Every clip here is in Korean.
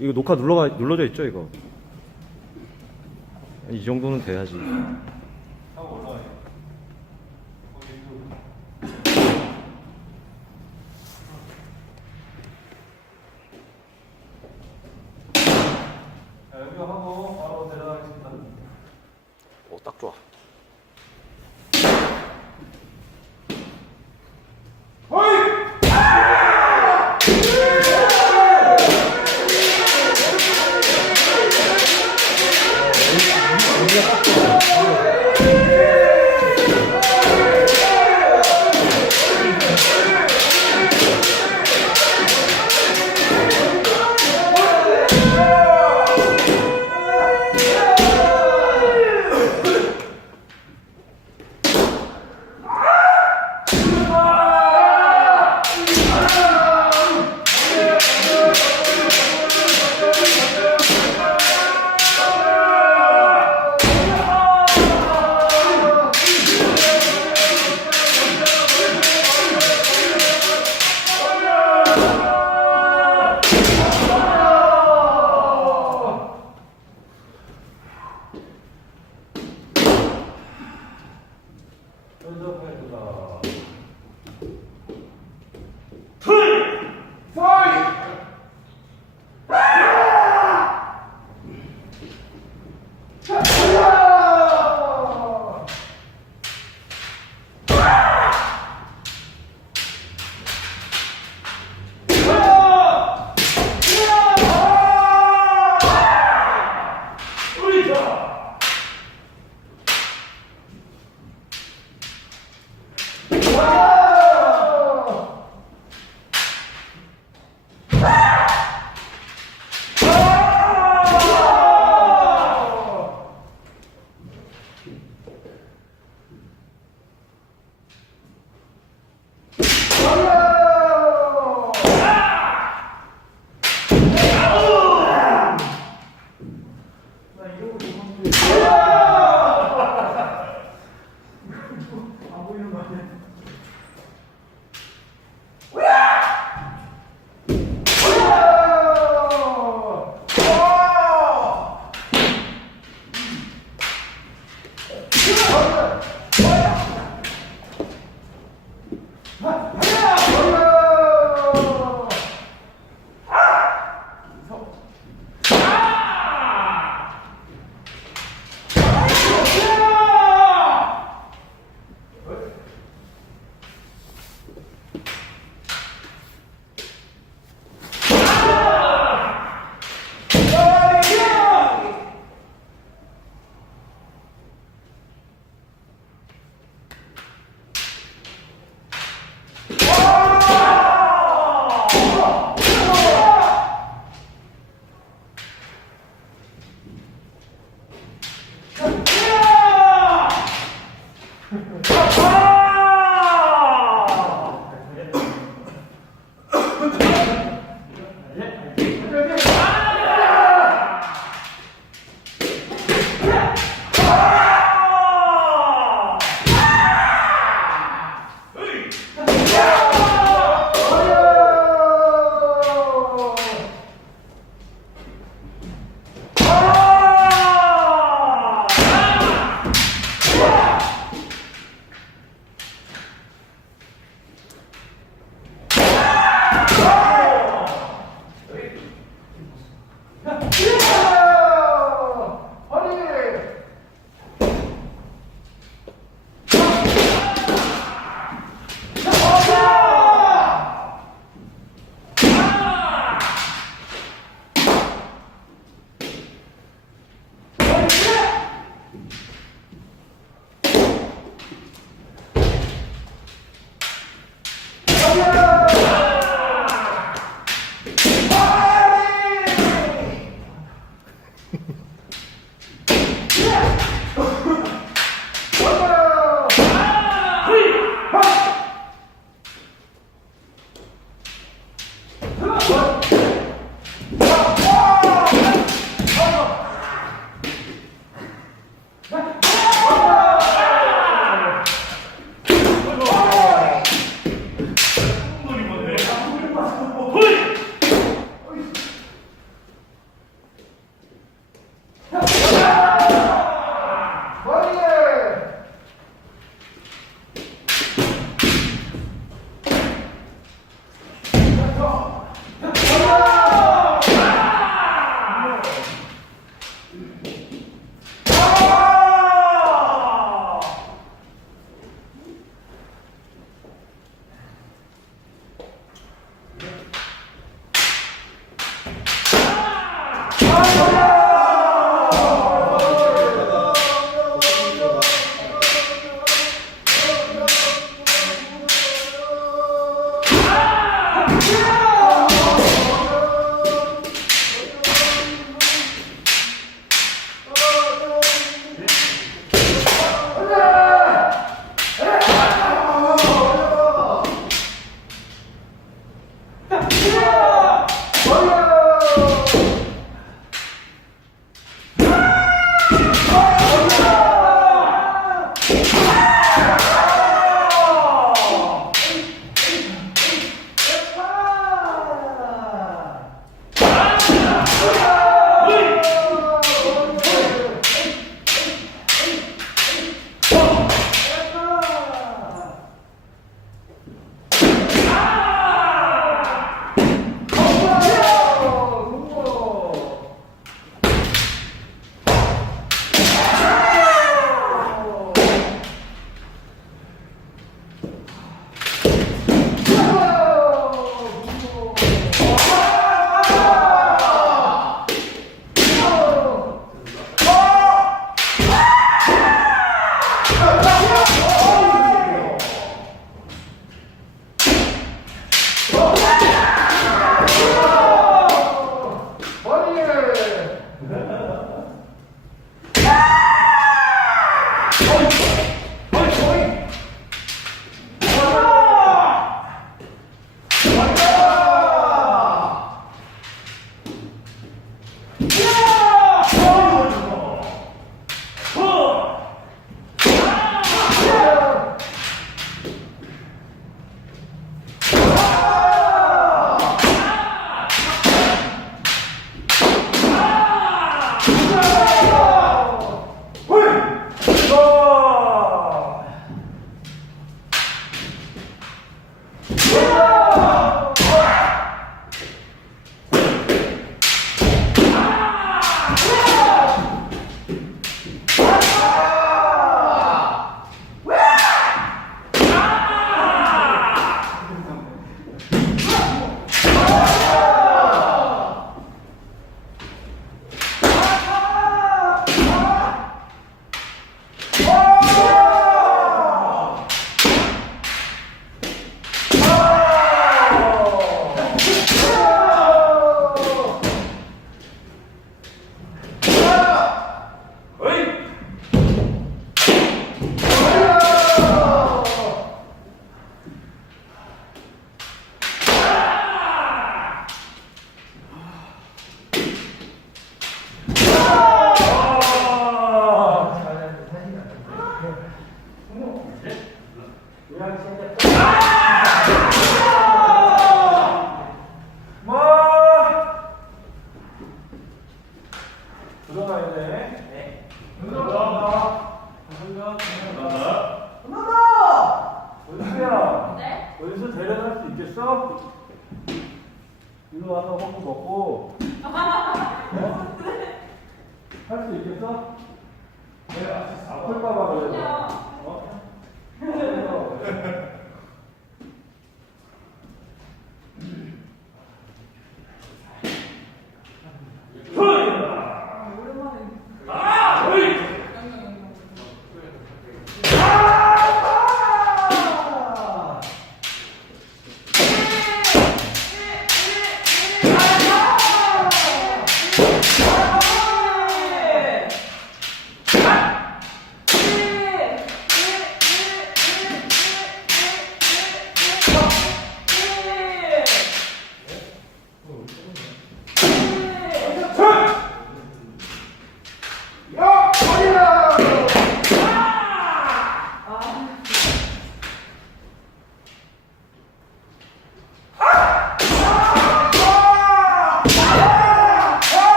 이거 녹화 눌러져 있죠, 이거? 이 정도는 돼야지. 하고 올라가요. 자, 여기 하고 바로 내려가겠습니다. 오, 딱 좋아.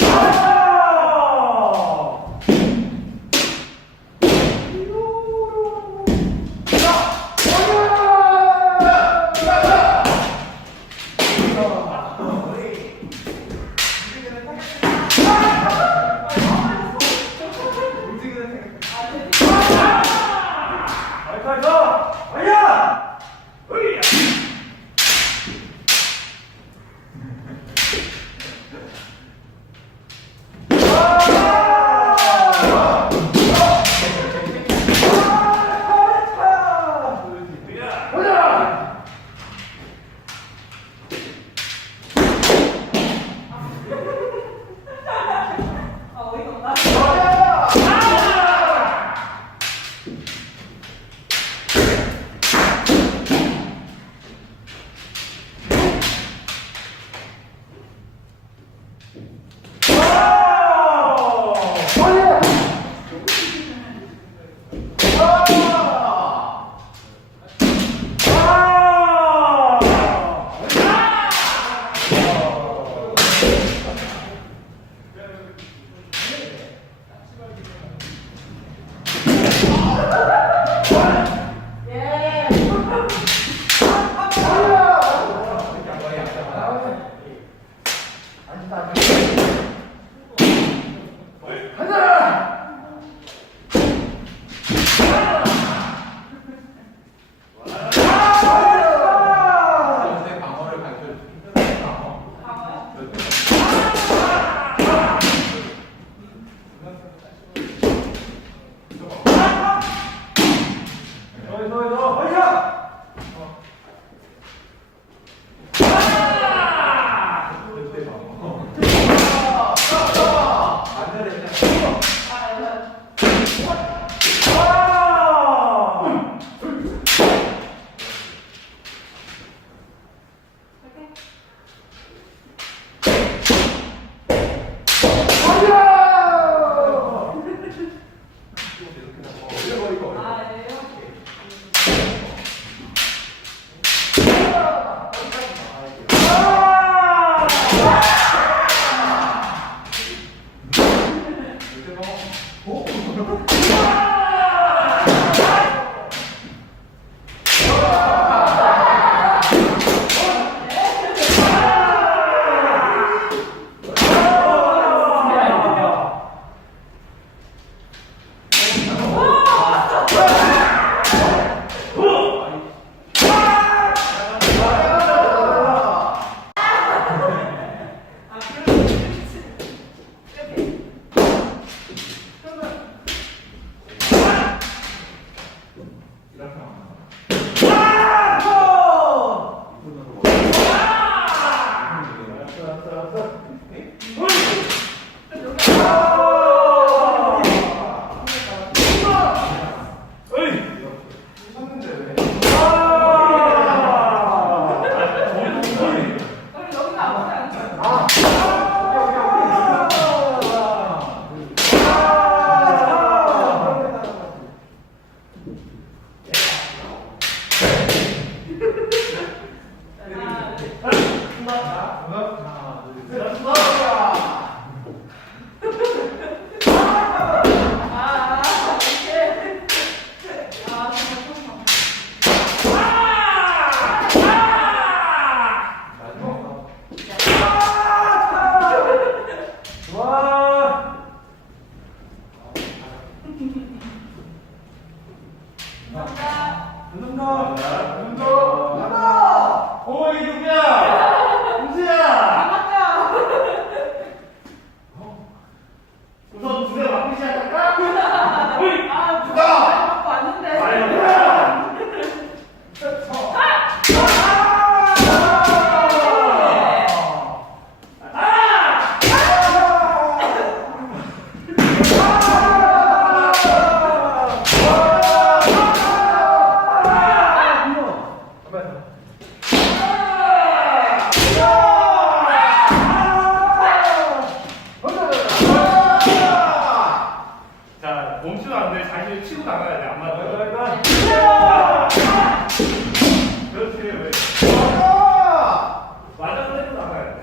아, 자, 멈추면 안 돼. 자신을 치고 나가야 돼. 안 맞아. 그렇지. 왜? 맞아. 때리고 나가야 돼.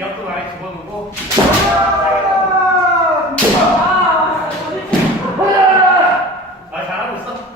기압도 많이 집어넣고. 아, 잘하고 있어.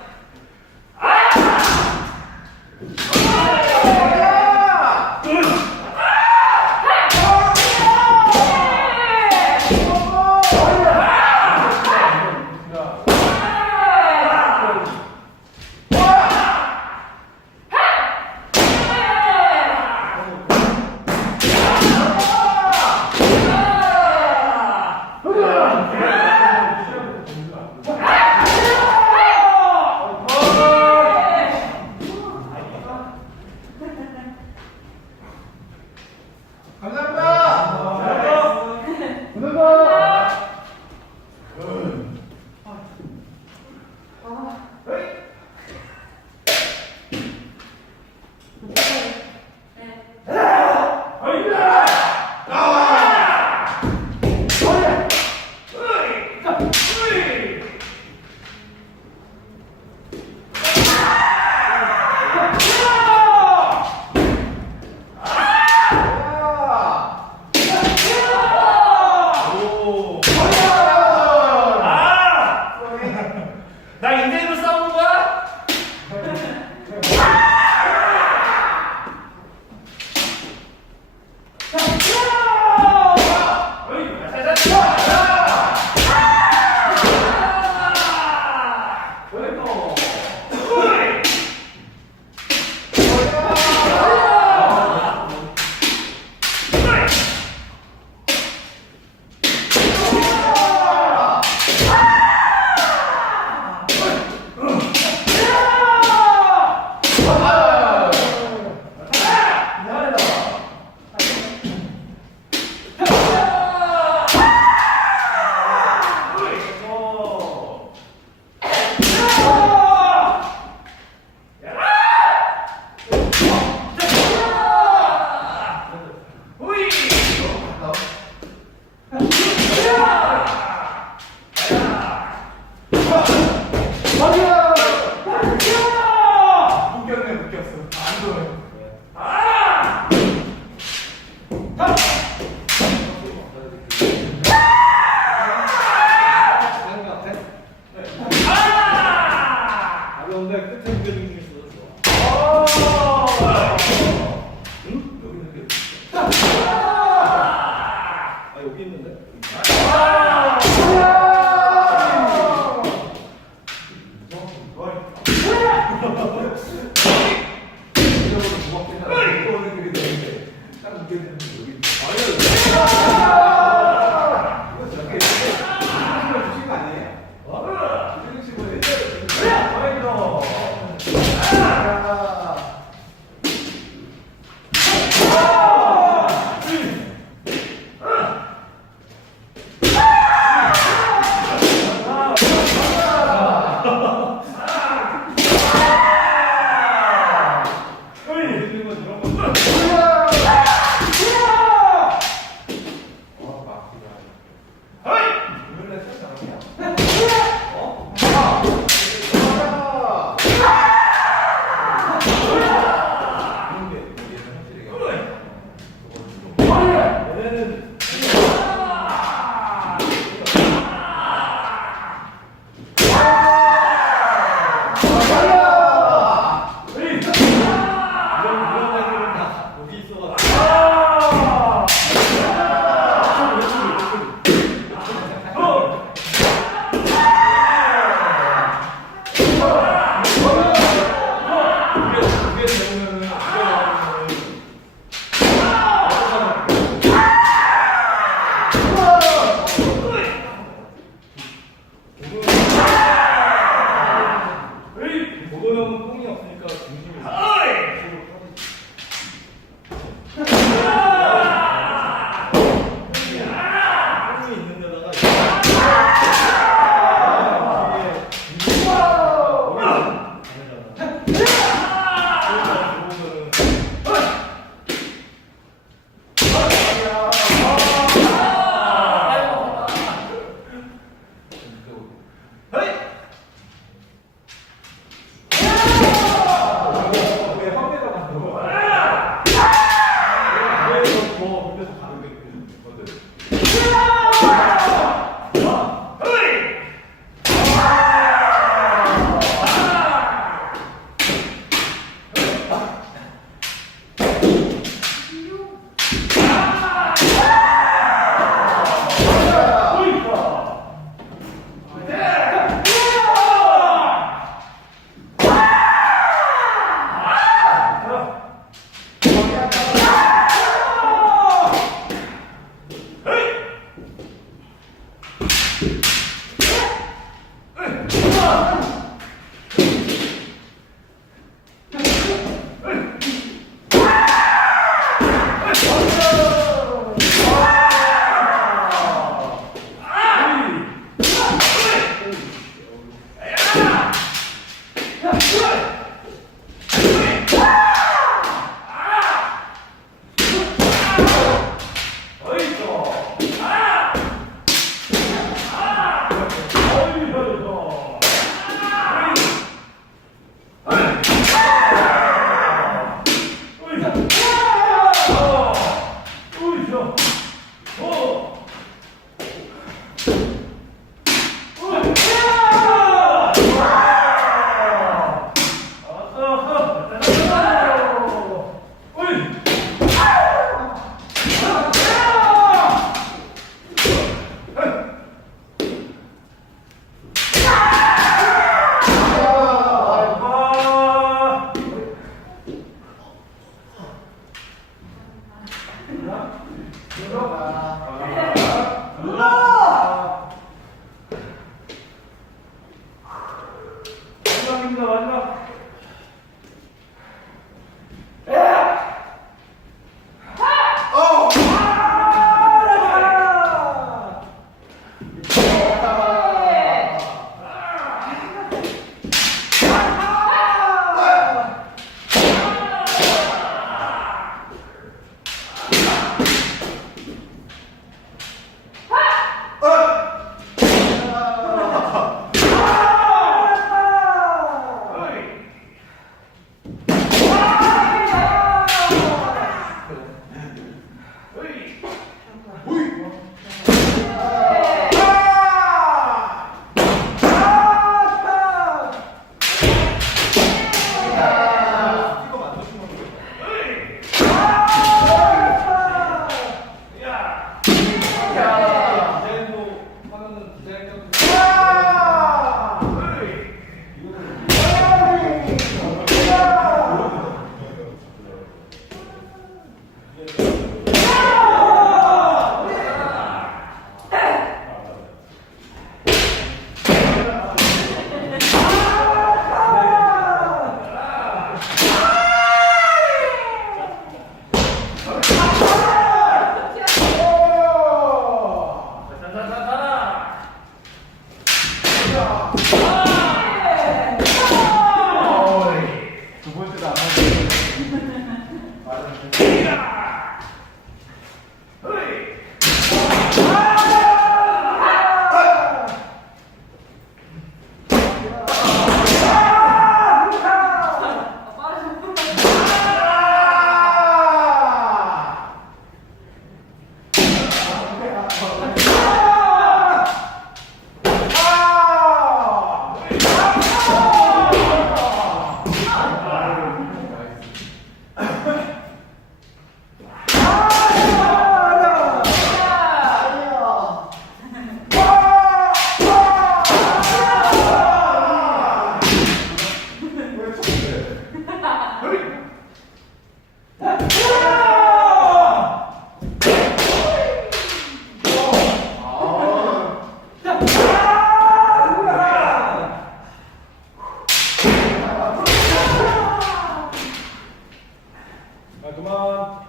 그만.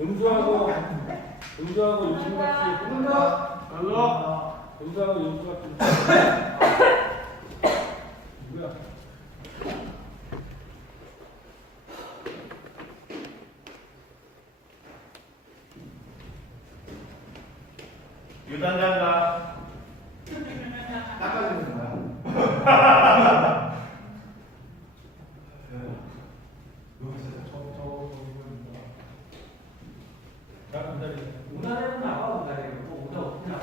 음수하고 윤수같이 끝난다. 음수하고 윤수같이. 뭐야? 유단자한다. 닦아주는 거야. 운하는 나와, 운하는. 운하 어떻게 나와?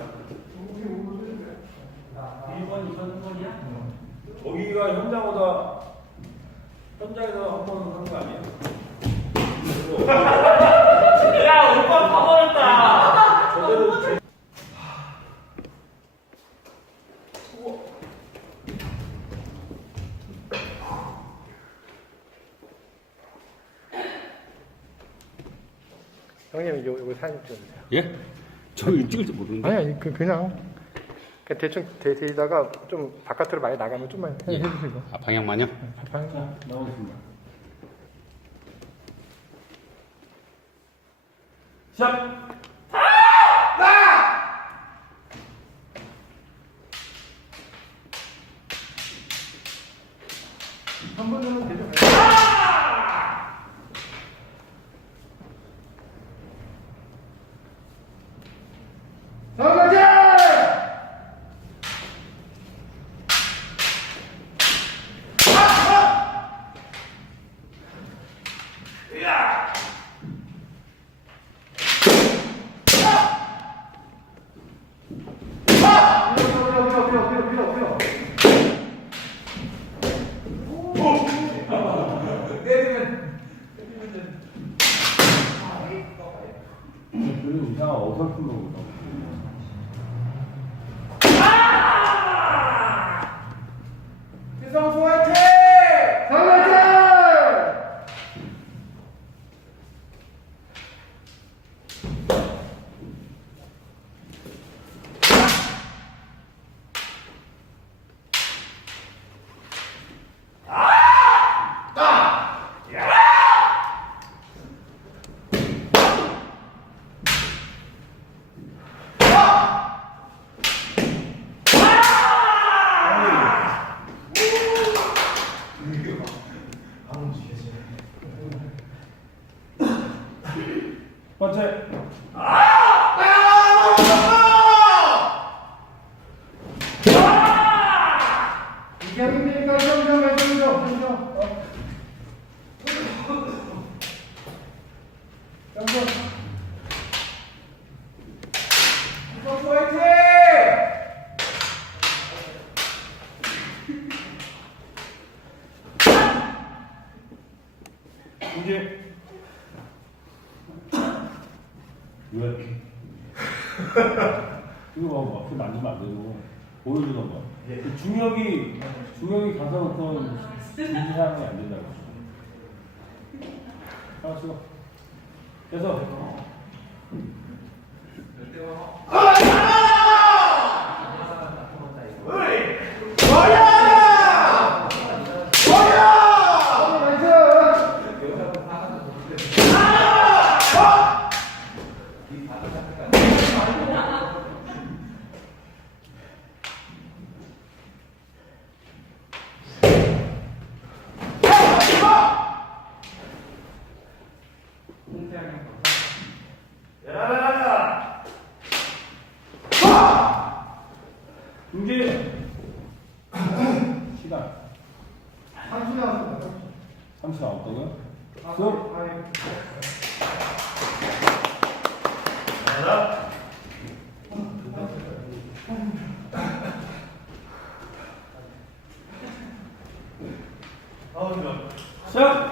1번, 2번, 3번이야? 거기가 현장에서 한 번 한 거 아니야? 야, 오빠 가버렸다. 저대로 형님 요거 사진 찍어주세요. 예? 저 이거 찍을 줄 모르는데. 아니 그냥 대충 대다가 좀 바깥으로 많이 나가면 좀만 해주시고. 아, 방향만요? 나오겠습니다. 시합! 한 번은 되죠. 별로 이상한 어설픈 거구나. 기성수 화이팅! 화이팅! 번째. 이게 힘드니까 좀. 기성수 화이팅! 이제 왜? 이거 봐, 앞에 만지면 안 되고 보여주던 거. 그 중력이 가서 어떤 진지함이 안 된다고. 알았어. 그래서 이제 시간 30초 남았습니다. 30초 남았다고요? 수업? 자. 시작!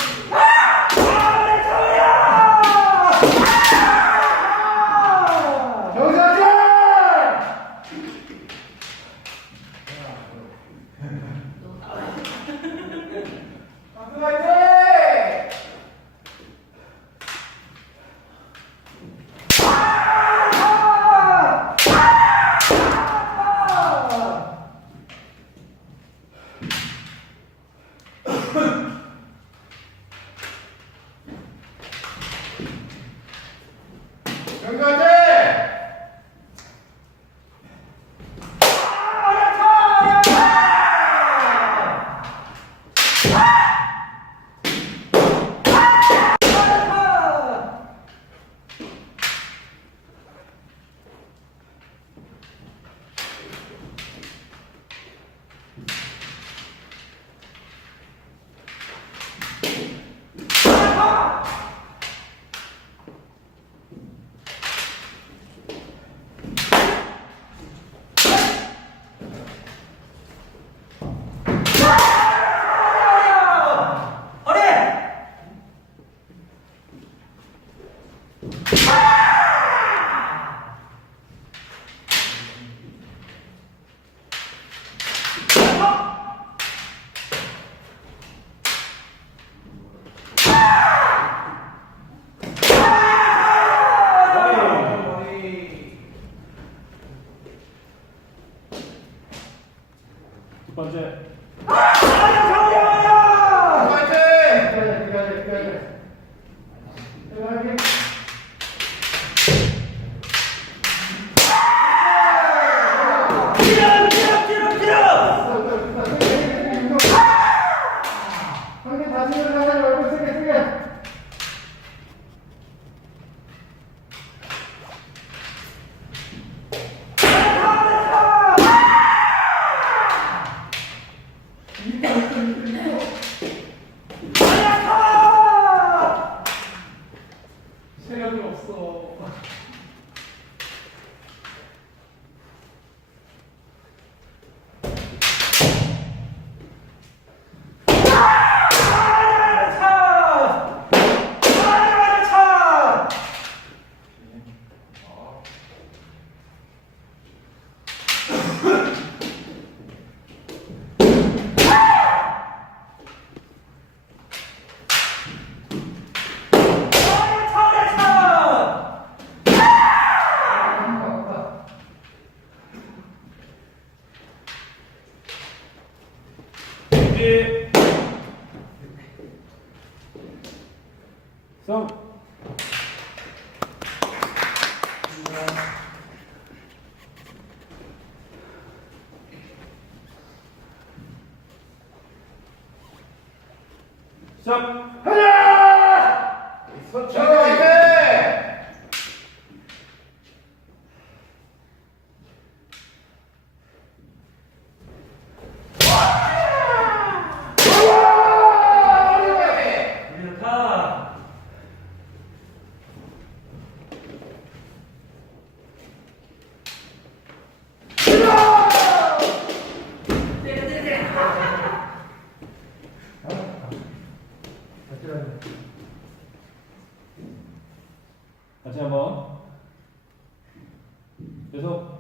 두 번째. 체력이 없어. 성. 시작. 다시 한번. 계속.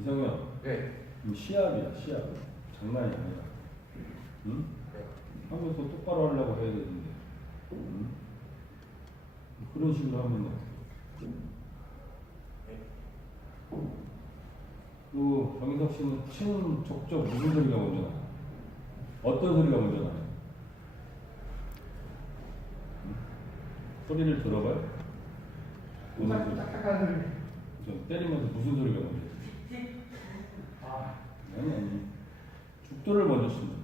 이성현. 네. 시합이야, 시합. 장난이 아니라. 응? 네. 하면서 똑바로 하려고 해야 되는데. 응? 그런 식으로 하면 어떡해. 그리고 정희석 씨는 치는 족적 무슨 소리가 먼저 나요? 어떤 소리가 먼저 나요? 응? 소리를 들어봐요? 무슨 소리? 딱딱한 소리. 좀 때리면서 무슨 소리가 먼저 나요? 아니. 죽도를 먼저 친다.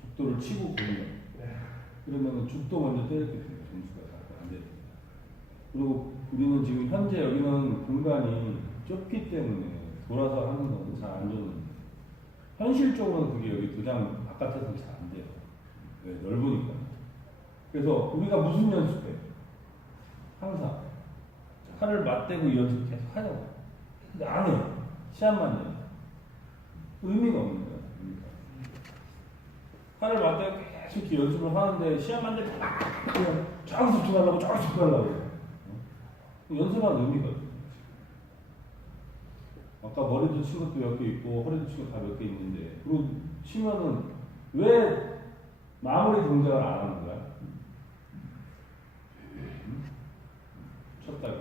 죽도를 치고 보면. 그러면 죽도 먼저 때렸기 때문에 점수가 잘 안 됩니다. 그리고 우리는 지금 현재 여기는 공간이 좁기 때문에 돌아서 하는 건 잘 안 좋는데 현실적으로는 그게 여기 도장 바깥에서는 잘 안 돼요. 왜? 넓으니까. 그래서 우리가 무슨 연습해? 항상 팔을 맞대고 연습 계속 하잖아. 근데 안 해. 시합만 해. 의미가 없는 거야. 팔을 맞대고 계속 이렇게 연습을 하는데 시합만 돼 막 그냥 저기서 들어가려고 저기서 들어가려고 연습하는 의미가 없어. 아까 머리도 친 것도 몇 개 있고 허리도 친 거 다 몇 개 있는데 그리고 치면은 왜 마무리 동작을 안 하는 거야? 쳤다가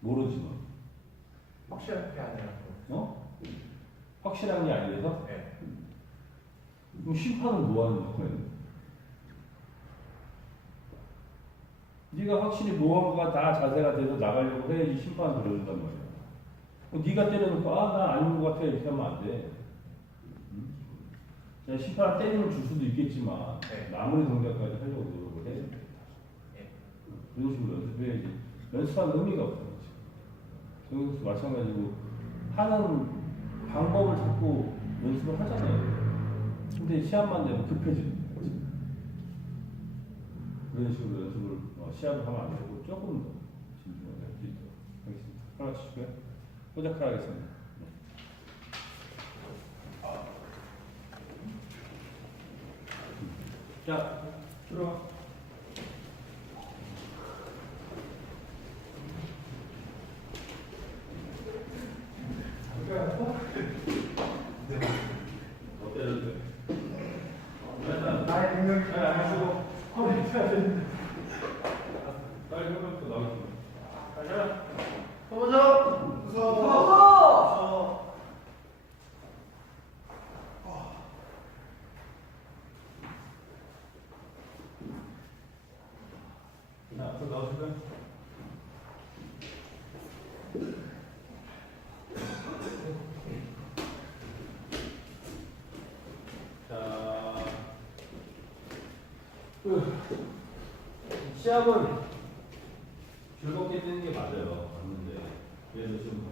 모르지 너. 확실한 게 아니라. 어? 확실한 게 아니라서? 네. 그럼 심판은 뭐 하는 역할이야? 네가 확실히 무언가 다 자세가 돼서 나가려고 해야지 심판을 들어준단 말이야. 네가 때려놓고 나 아닌 것 같아 이렇게 하면 안 돼. 응? 심판 때리면 줄 수도 있겠지만 네. 마무리 동작까지 하려고 노력을 해. 네. 그런 식으로 연습해야지. 연습하는 의미가 없는 거지. 정현수 마찬가지고 하는 방법을 자꾸 연습을 하잖아요. 근데 시합만 되면 급해지는 거지. 그런 식으로 연습을 시합을 하면 안 되고 조금 더 진중하게 할 수 있도록 하겠습니다. 하나 주시고요. 포작하겠습니다. 자, 들어와. 어때요? 나의 능력이 잘 안 하시고 허리 쳐야 되는데. 빨리 해볼까 나오겠습니다. 가자. 가보자. 무서워. 자, 앞으로 나오실까요? 자, 시합은 즐겁게 뛰는 게 맞아요. 맞는데, 그래서 지금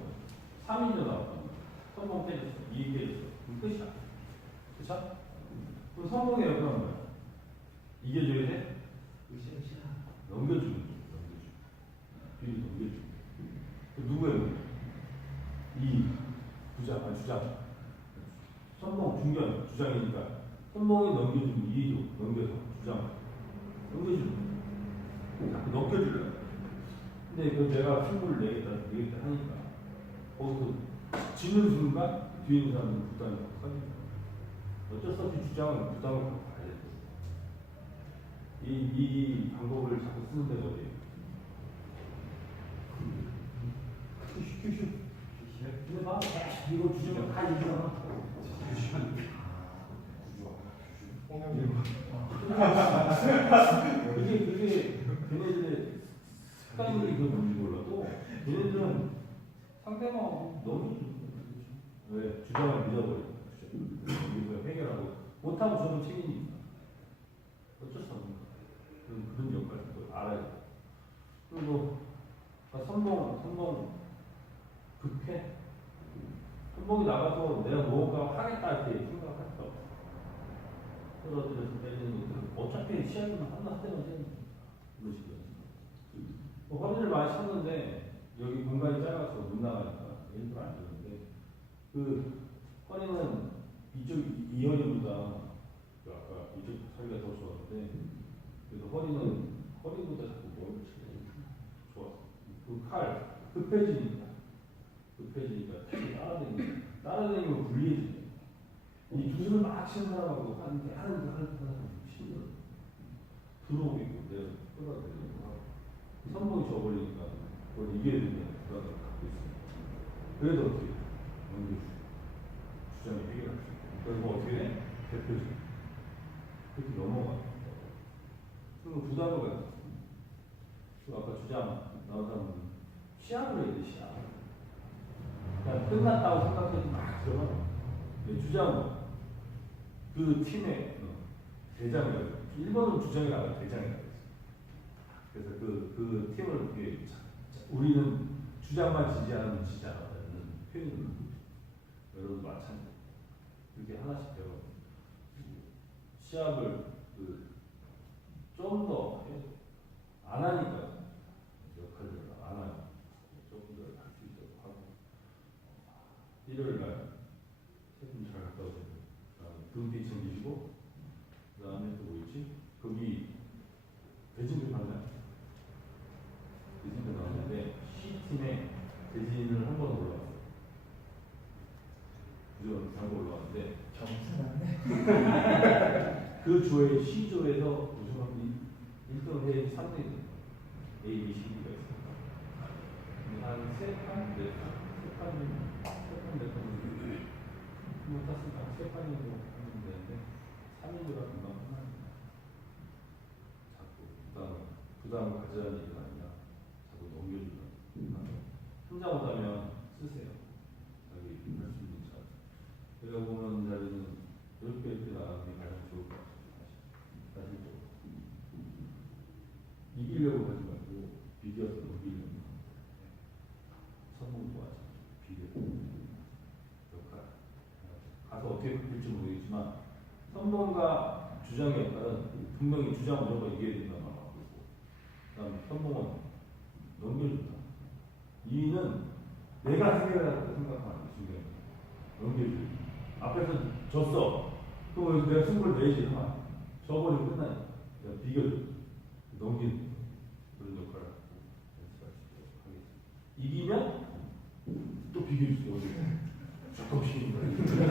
3인조 나왔거든요. 선봉 깨졌어. 2인 깨졌어. 그럼 끝이야. 그쵸? 그럼 선봉이 옆에 하는 거야. 이겨줘야 돼? 넘겨주는 거죠. 뒤로 넘겨주는 거. 누구예요? 이 주장. 선봉 중견 주장이니까 선봉이 넘겨주면 이도 넘겨서 주장 넘겨주는 거. 자꾸 넘겨주려고. 근데 그 내가 승부를 내겠다 하니까 거기서 지는 순간 뒤에 있는 사람은 부담이 커집니다. 어쩔 수 없이 주장은 부담을 갖고 가야 돼요. 이 방법을 자꾸 쓰는 데가 어디예요? 큐. 근데 봐, 이거 주장 다 이기잖아. 그게 걔네들의 습관이 그런지 몰라도 걔네들은 상대방 너무 왜 주장을 믿어버려. 여기서 해결하고 못하면 저는 책임입니다. 어쩔 수 없는 거예요. 그런 역할을 알아야 돼요. 그리고 선봉 급해. 선봉이 나가서 내가 뭔가 하겠다 이렇게 생각할 수 없어. 떨어뜨려서 때리는 것들은 어차피 시합은 하나 때만 때리는 거야. 그런 식으로. 허리를 많이 쳤는데 여기 공간이 짧아서 못 나가니까 일부러 안 되는데 그 허리는 이쪽 이 허리보다 아까 이쪽 허리가 더 좋았는데 그래서 허리보다 자꾸 머리를 치는 게 좋았어. 그 칼 급해지니까 무술을 막 치는 사람하고 하는 사람 힘들어. 들어오고 내가 끌어들이고 하고 선봉이 져버리니까 그걸 이겨야 된다는 부담을 갖고 있습니다. 그래도 어떻게 주장이 해결할 수 있고 그래서 어떻게 해? 대표적 그렇게 넘어가. 그리고 부담을 갖고 아까 주장 나오다면 시합을 해야 돼. 시합. 그냥 끝났다고 생각해서 막 들어가. 주장 그 팀의 대장이라고. 일본은 주장이라고 해요. 대장이라고 했어요. 그래서 그 팀을 이렇게 우리는 주장만 지지하는 지지하는 표현을 여러분도 마찬가지. 이렇게 하나씩 배워. 시합을 좀 더 안 하니까 역할을 안 하고 조금 더 할 수 있도록 하고 일요일 날 세분 잘 갔다 오세요. 등뒤 챙기시고 그 다음에 또 뭐 있지? 거기 대진표 나오냐? 대진표 나오는데 C팀에 대진을 한 번 올라왔어요. 그죠? 잘못 올라왔는데 그 조에 C조에서 우승한 1등 해 3등이 A, B, C, D가 있습니다. 한 3판? 4판? 못 땄으니까 3판 정도 하면 되는데 3인조가 금방 끝납니다. 자꾸 부담을 가져라는 얘기가 아니라 자꾸 넘겨주는 혼자 오다면 쓰세요. 자기 할 수 있는 차. 제가 보는 자리는 이렇게 나가는 게 가장 좋을 것 같아요. 사실 또 이기려고 하지 말고 비교해서 넘기려고 선봉도 하지 비교 역할 가서 어떻게 될지 모르겠지만 선봉과 주장의 역할은 분명히 주장은 무조건 이겨야 된다는 말 갖고 있고 그 다음에 선봉은 넘겨준다. 이는 내가 해결하라고 생각하는 게 중요해요. 넘겨주기. 앞에서 졌어. 그럼 내가 승부를 내지. 져버리면 끝나니까. 내가 비교줘. 넘기는 그런 역할을 연습할 수 있도록 하겠습니다. 이기면 또 비교해주세요. 조금 비기는 거예요.